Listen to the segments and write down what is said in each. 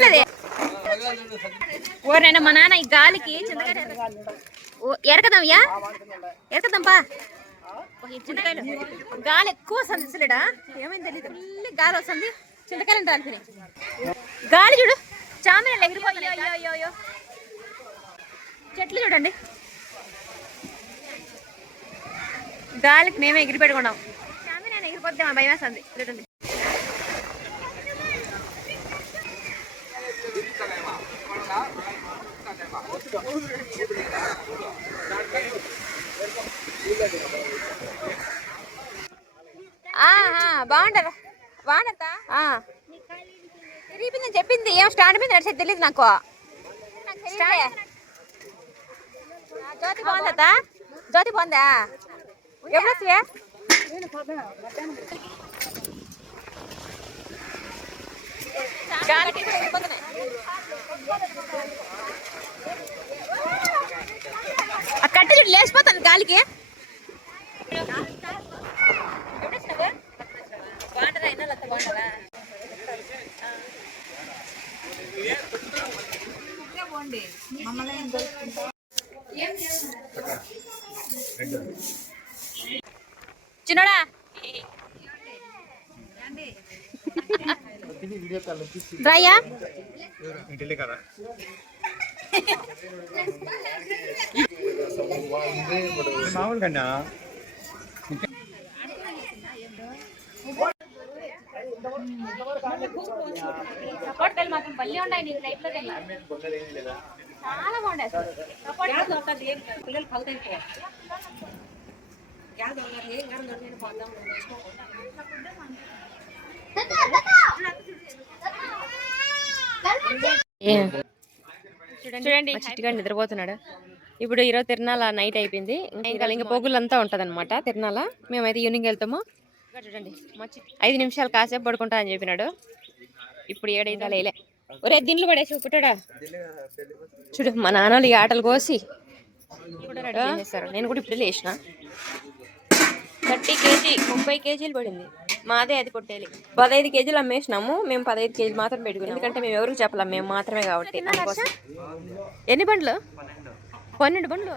ఏంటది ఓరైనా మా నాన్న ఈ గాలికి చింతకాయ ఎరకదాంయా ఎరకదాంపా చింతకాయలు గాలి ఎక్కువ వస్తుంది అసలుడా ఏమైంది తెలియదు ఫుల్ గాలి వస్తుంది చింతకాయలు రాలిపోయి గాలి చూడు చామీనలు ఎగిరిపోతున్నాయి అయ్యో చెట్లు చూడండి గాలికి మేమే ఎగిరి పెట్టుకున్నాం చామీన ఎగిరిపోతే మా భయం వేస్తుంది చూడండి బాగుంటారా బాగుంటా తిరిగిపోయిందని చెప్పింది ఏం స్టాండ్ మీద నడిచేది తెలియదు నాకు జ్యోతి బాగుందా జ్యోతి బాగుందా ఎప్పుడు ఆ కట్టి చూడు లేచిపోతాను గాలికి బాగుంటారా ఇన్నోళ్ళు అంత బాగుంటారా చిన్నోడా డ్రైయా మామూలుగా సపోర్ట్ మాత్రం భలే ఉన్నాయి నీకు లైఫ్ లో చాలా బాగుంటాయి పిల్లలు కలుతాయి చూడండి చిట్టుగా నిద్రపోతున్నాడు ఇప్పుడు ఈరోజు తిరునాళ నైట్ అయిపోయింది ఇంకా పొగులంతా ఉంటది అనమాట తిరునాళ మేమైతే ఈవినింగ్ వెళ్తాము చూడండి 5 నిమిషాలు కాసేపు పడుకుంటా అని చెప్పినాడు ఇప్పుడు 7 లేలే ఒరే దీంట్లో పడేసి పుట్టాడా చూడు మా నాన్నలు ఈ ఆటలు కోసి రెడీ చేస్తారు నేను కూడా ఇప్పుడు లేచిన 30 కేజీ 30 కేజీలు పడింది మాదే అది కొట్టేది 15 కేజీలు అమ్మేసినాము మేము 15 కేజీలు మాత్రం పెట్టుకున్నాం ఎందుకంటే మేము ఎవరికి చెప్పలేం మేము మాత్రమే కాబట్టి ఎన్ని బండ్లు 12 బండ్లు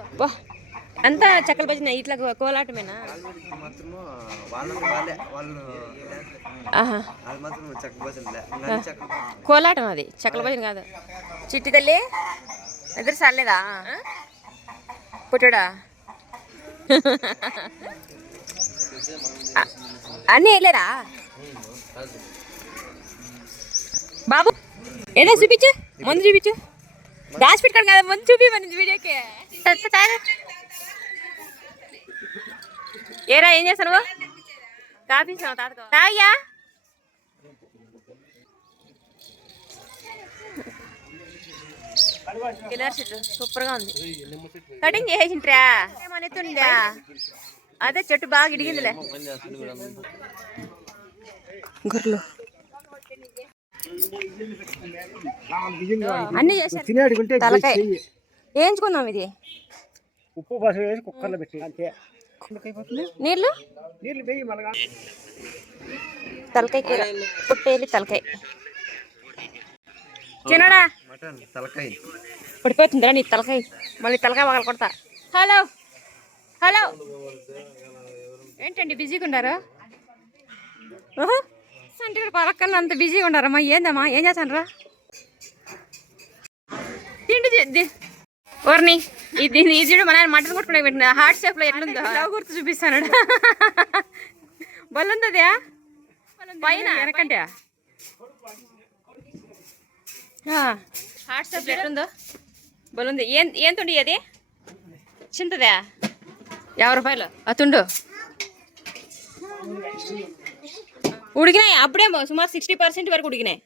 అంతా చక్కలు పచ్చిన ఇట్లా కోలాటమేనా కోలాటం అది చక్కల భజన కాదు చిట్టి తల్లి నిద్ర సాలేదా పుట్టడా అన్నీ వెళ్ళారా బాబు ఏదో చూపించు ముందు చూపించు దాచి పెట్టుకోండి కదా ముందు చూపి మన వీడియోకి ఏరా ఏం చేస్తాను కాఫీ తాగయ్యా కిలర్ చెట్టు సూపర్ గా ఉంది కటింగ్ చేసింట్రా ఏమనేతుందా అదే చెట్టు బాగా ఇడిగిందిలే గొర్రెలు అన్ని చేశారు తలకాయ వేయించుకుందాం ఇది ఉప్పు పసుపు వేసి కుక్కర్లో పెట్టి అంతే నీళ్ళు తలకాయ కూర పుట్టేలి తలకాయ చిన్నడా పడిపోతుందిరా నీ తలకాయ మళ్ళీ తలకాయ పగల కొడతా హలో హలో ఏంటండి బిజీగా ఉన్నారు అంటే పలకన్నా అంత బిజీగా ఉన్నారమ్మా ఏందమ్మా ఏం చేస్తాను రా తిండి ఓర్ని ఇది చూడు మన మటన్ కొట్టుకునే పెట్టిన హార్ట్ షేప్ లో ఎట్లుందో లవ్ గుర్తు చూపిస్తాను బలుంది అదే పైన వెనకంటే హార్ట్ షేప్ ఎట్లుందో బలుంది ఏం తుండి అది చింతదా 50 రూపాయలు ఆ తుండు ఉడికినాయి అప్పుడేమో సుమారు 60% వరకు ఉడికినాయి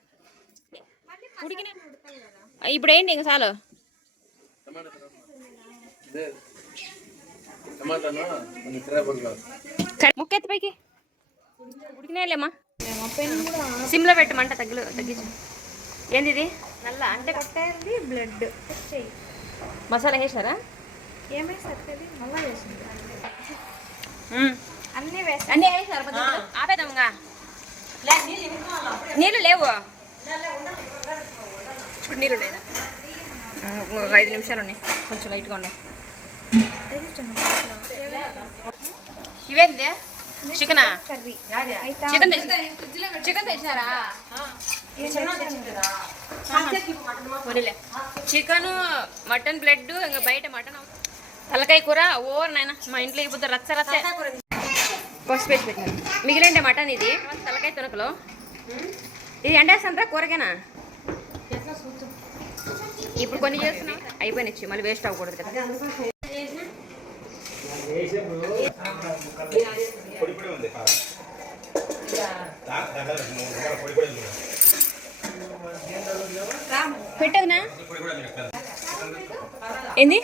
ఇప్పుడు ఏంటి ఇంక చాలు ముక్కెత్తి పైకి ఉడికినాయిలేమ్మా సిమ్లో పెట్టమంట తగ్గించు ఏంది ఇది నల్ల అంటే కొట్టేది బ్లడ్ మసాలా వేసారా అన్నీ వేసారు ఆపేద్దాంగా నీళ్ళు లేవు ఇప్పుడు నీళ్ళు ఉన్నాయి ఒక 5 నిమిషాలు ఉన్నాయి, కొంచెం లైట్గా ఉన్నాయి. ఇవేంది చికెనా? చికెన్ తెచ్చినారా? చికెన్, మటన్, బ్లడ్, ఇంకా బయట మటన్, తలకాయ కూర. ఓవర్ నాయన మా ఇంట్లో ఇప్పుడు రచ్చ రచ్చ పసుపు వేసి పెట్టినారు. మిగిలిండే మటన్ ఇది, తలకాయ తునకలు. ఇది ఎండేస్తాంట్రా కూరగానా? ఇప్పుడు కొన్ని చేస్తున్నాం, అయిపోయినాయి, మళ్ళీ వేస్ట్ అవ్వకూడదు కదా. పెట్టదునా ఏంది?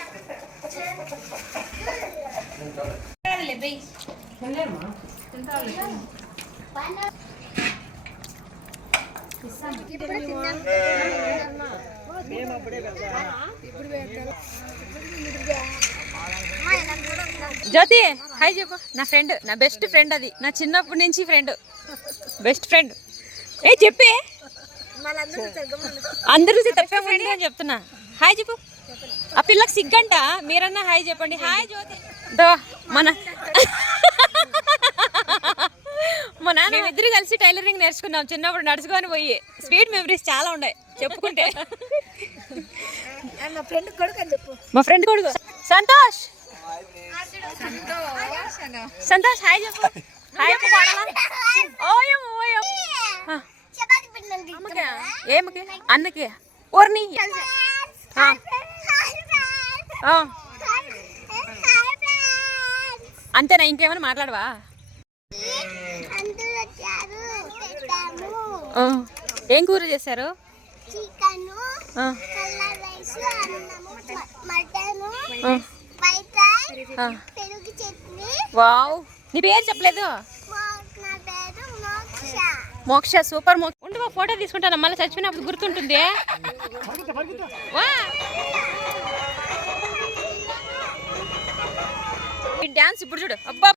జ్యోతి హాయ్ చెప్పు. నా ఫ్రెండ్, నా బెస్ట్ ఫ్రెండ్, అది నా చిన్నప్పటి నుంచి ఫ్రెండ్, బెస్ట్ ఫ్రెండ్. ఏ చెప్పే, అందరూ తప్పే ఫ్రెండ్ అని చెప్తున్నా. హాయ్ చెప్పు. ఆ పిల్లకి సిగ్గంట, మీరన్నా హాయ్ చెప్పండి. హాయ్ జ్యోతి. దో మన మేమిద్దరు కలిసి టైలరింగ్ నేర్చుకున్నాం చిన్నప్పుడు, నడుచుకొని పోయి. స్వీట్ మెమరీస్ చాలా ఉన్నాయి చెప్పుకుంటే. మా ఫ్రెండ్ కొడుకు సంతోష్. సంతోష్ హాయ్ చెప్పు. హాయ్ ఏమకి అన్నకి ఓర్ని అంతేనా? ఇంకేమైనా మాట్లాడవా? ఏం కూర చేశారు? వావ్, నీ పేరు చెప్పలేదు. మోక్ష. సూపర్ మోక్ష. ఉండు ఫోటో తీసుకుంటాను, మళ్ళీ చచ్చిపోయినప్పుడు గుర్తుంటుంది. ఈ డాన్స్ ఇప్పుడు చూడు. అబ్బా